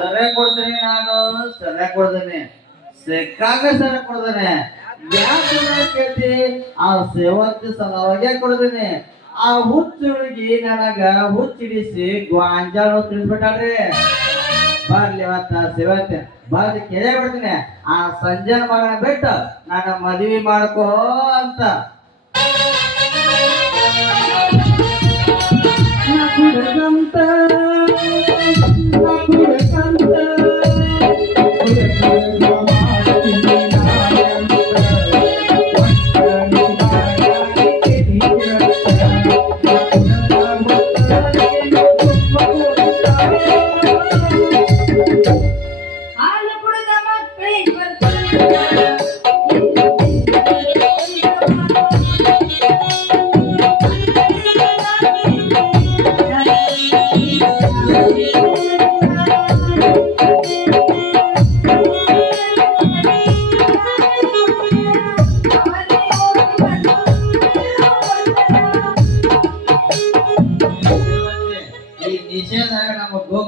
ಸರ ಕೊಡ್ತೀನಿ ನಾನು ಸರ ಕೊಡ್ತೇನೆ. ಸಿಕ್ಕಾಗ ಸರ ಕೊಡ್ತೇನೆ. ಕೇಳ್ತಿ? ಆ ಸೇವಂತಿ ಸಲವಾಗಿ ಕೊಡ್ತೇನೆ. ಆ ಹುಚ್ಚುಳಿಗಿ ನನಗ ಹುಚ್ಚಿಡಿಸಿ ಗಾಂಜಾಳ ತಿಳಿಸ್ಬಿಟ್ಟಾಳ್ರಿ ಬರ್ಲಿ ಮತ್ತ ಸೇವಂತಿ. ಬರ್ದು ಕೆರೆ ಬಿಡ್ತೀನಿ. ಆ ಸಂಜಯನ ಮಗನ ಬಿಟ್ಟು ನನ್ನ ಮದುವೆ ಮಾಡ್ಕೋ ಅಂತ.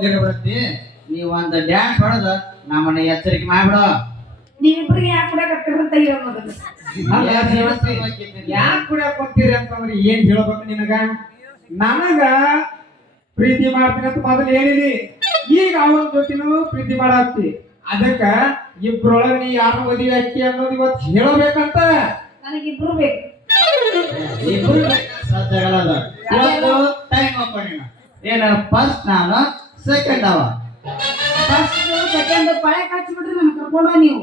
ಹೋಗಿಡ ಬಿಡತ್ತಿ ಒಂದು ಒಂದ್ ಡ್ಯಾನ್ಸ್ ಹೊಡೆದ ನಮ್ಮನ್ನ ಎಚ್ಚರಿಕೆ ಮಾಡ್ಬಿಡು. ನೀವಿಬ್ರಿಗೆ ಯಾಕೆ ಕುಡಿಯಕತ್ತಿರಂತ ಹೇಳ್ಬೋದು ಯಾಕೆ ಕೂಡ ಹೋಗ್ತೀರಿ ಅಂತಂದ್ರೆ ಏನ್ ಹೇಳ್ಬೇಕು ನಿನಗ? ನನಗ ಪ್ರೀತಿ ಮಾಡ್ತೀನಿ ಅಂತ ಮೊದಲು ಹೇಳಿದಿ. ಈಗ ಅವ್ರ ಜೊತೆನೂ ಪ್ರೀತಿ ಮಾಡಾಕ್ತಿ. ಅದಕ್ಕ ಇಬ್ರೊಳಗ ನೀ ಯಾರು ಒದಿ ಅಕ್ಕಿ ಅನ್ನೋದು ಇವತ್ತು ಹೇಳಬೇಕಂತ. ನನಗಿಬ್ರು ಬೇಕು. ಇಬ್ರು ಸಾಧ್ಯಾಗಲ್ಲ ಇವತ್ತು ಟೈಮ್ ಅಪ್ಪ ನೀನು ಫಸ್ಟ್ ನಾನು ಸೆಕೆಂಡ್ ಅವ ಫಸ್ಟ್ ಸೆಕೆಂಡ್ ಪಳೆ ಹಚ್ಚಿಬಿಟ್ರಿ ನನ್ ಕರ್ಕೊಂಡ ನೀವು.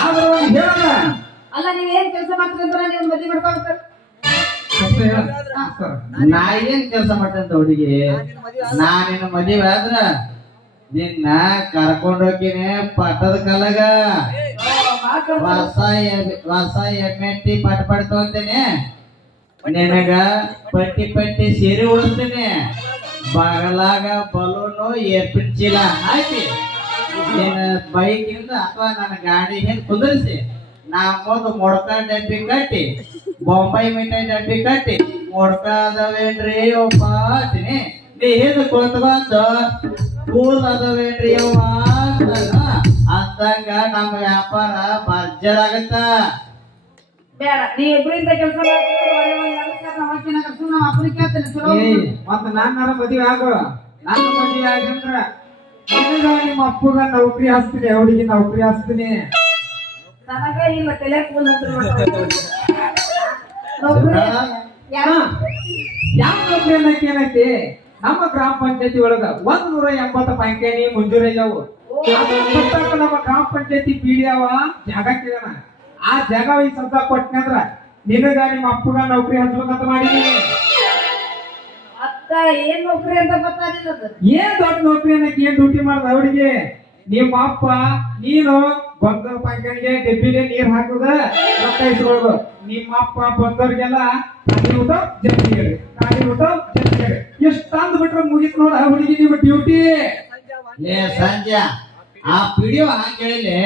ಆದ್ರೆ ಒಂದ್ ಹೇಳಲ್ಲ ಅಲ್ಲ ನೀವ್ ಏನ್ ಕೆಲಸ ಮಾಡ್ತೀರಿ ಅಂತ ನೀವು ಮದ್ವೆ ಮಾಡ್ಕೊಳ್ತಾರೆ ಅಷ್ಟೇ ಹೇಳ. ಸರ್. ನಾ ಏನ್ ಕೆಲಸ ಮಾಡ್ತೇನೆ ಹುಡುಗಿ? ನಾನಿನ್ನ ಮದುವೆ ಆದ್ರ ನಿನ್ನ ಕರ್ಕೊಂಡ್ ಹೋಗಿನಿ ಪಟ್ಟದ ಕಲಗ ಹೊಸ ಎ- ಹೊಸ ಎಮ್ಮೆಟ್ಟಿ ಪಟ್ ಪಟ್ ನಿನಗ ಪಟ್ಟಿ ಪಟ್ಟಿ ಸೀರೆ ಉಳಿಸ್ತೀನಿ ಬಗಲಾಗ ಬಲೂನು ಏರ್ಪಿನ್ ಚೀಲ ಹಾಕಿ ಬೈಕ್ ಬೈಕಿಂದ ಅಥವಾ ನನ್ನ ಗಾಡಿ ಹಿಂದ್ ಕುಂದರಿಸಿ, ನಾ ಮೊದಲು ಮೊಡ್ಕ ಡಬ್ಬಿ ಕಟ್ಟಿ, ಬೊಂಬೈ ಮಿಠಾಯಿ ಡಬ್ಬಿ ಕಟ್ಟಿ, ಮೊಡ್ಕ ಅದಾವೇನ್ರಿ ಒಬ್ಬ ಅಂತೀನಿ. ನೀ ಹಿಂದ್ ಬಂದು, ಕೂಲ್ ಅದಾವೇನ್ರಿ ಅವ್ವ ಅಂತಾನ ಅಂದಂಗ ನಮ್ಮ ವ್ಯಾಪಾರ ಭರ್ಜರ್ ಆಗತ್ತ ಬೇಡ ನೀ ಕೆಲಸ ಮತ್ತ ಮದುವೆ ಆಗೋ. ನಾನು ಮದುವೆ ಆಗಂದ್ರ ನಿಮ್ಮ ಅಪ್ಪಗ ನೌಕರಿ ಹಚ್ತೀನಿ ಅವಳಿಗೆ ನೌಕರಿ ಹಾಸ್ತೀನಿ ನನಗ ಇಲ್ಲ ತಲೆ ಕೂಲ್ ಯಾವ ನೌಕರಿ ಅನ್ನಕ್ಕೆ ಏನೈತಿ ನಮ್ಮ ಗ್ರಾಮ ಪಂಚಾಯತಿ ಒಳಗ ಒಂದ್ ನೂರ ಎಂಬತ್ತು ಪಂಚಾಯತಿ ಸುತ್ತಾಕ ನಮ್ಮ ಗ್ರಾಮ ಪಂಚಾಯತಿ ಪೀಡಿಯವ ಜಾಗ ಕೇಳಣ. ಆ ಜಾಗ ಈ ಸಂತ ಕೊಟ್ಟನಂದ್ರ ನಿನಗ ನಿಮ್ಮ ಅಪ್ಪಗ ನೌಕರಿ ಹಚ್ಬೇಕಂತ ಮಾಡಿದೀನಿ. ಅಕ್ಕ ಏನ್ ನೌಕರಿ ಅಂತ ಗೊತ್ತಾಗಿಲ್ಲ ಅದು ಏನ್ ದೊಡ್ಡ ನೌಕರಿ ಅನ್ನಕ್ಕೆ ಏನ್ ಡ್ಯೂಟಿ ಮಾಡ್ದ ಅವಳಿಗೆ ನಿಮ್ಮ ಅಪ್ಪ ನೀನು ಬಂದರ ಪಂಕನಿಗೆ ಡಬ್ಬಿಗೆ ನೀರ್ ಹಾಕುದ ರೊಕ್ಕ ಇಸ್ಕೊಳ್ಳೋದು ನಿಮ್ಮ ಅಪ್ಪ ಬಂದವ್ರಿಗೆಲ್ಲ ಖಾಲಿ ಊಟ ಜಲ್ದಿ ಹೇಳಿ ಖಾಲಿ ಊಟ ಜಲ್ದಿ ಹೇಳಿ ಎಷ್ಟು ತಂದು ಬಿಟ್ರೆ ಮುಗಿತ್ ನೋಡ ಹುಡುಗಿ ನಿಮ್ಮ ಡ್ಯೂಟಿ ಏ ಸಂಜೆ ಆ ಪಿಡಿಯೋ ಹಾಕೇಳಿ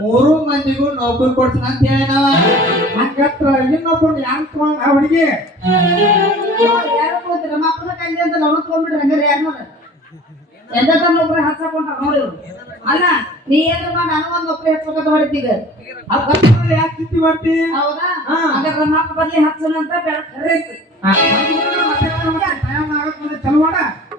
ಮೂರು ಮಂದಿಗೂ ನೌಕರಿ ಕೊಡ್ತೀನಿ ಅಂತ ಹೇಳಿ ನಾವ. ಹಂಗತ್ರ ಇನ್ನೊಬ್ಬರು ಯಾರು ತಗೊಂಡ್ ಹುಡುಗಿ ಯಾರು ಕೈಲಿ ಅಂತ ನಾವು ತಗೊಂಡ್ಬಿಟ್ರೆ ಹಂಗಾರೆ ಯಾರು ಎಂದ ಹಚ್ಚಾಕೊಂಡ್ರ ನೋಡಿ. ಅಲ್ಲ ನೀ ಏನ್ರ ಮಾಡಿ ನಾನು ಒಂದ್ ನೌಕರಿ ಹಚ್ಬೇಕಂತ ಯಾಕೆ ಮಾಡ್ತಿ? ಹೌದಾ? ಹಾ. ಹಾಗಾದ್ರೆ ನಮ್ಮ ಅಪ್ಪ ಬರ್ಲಿ ಹಚ್ಚೋಣ ಅಂತ ಐತಿ. ಟೈಮ್ ಚಲೋ ಮಾಡ.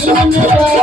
Ini 歌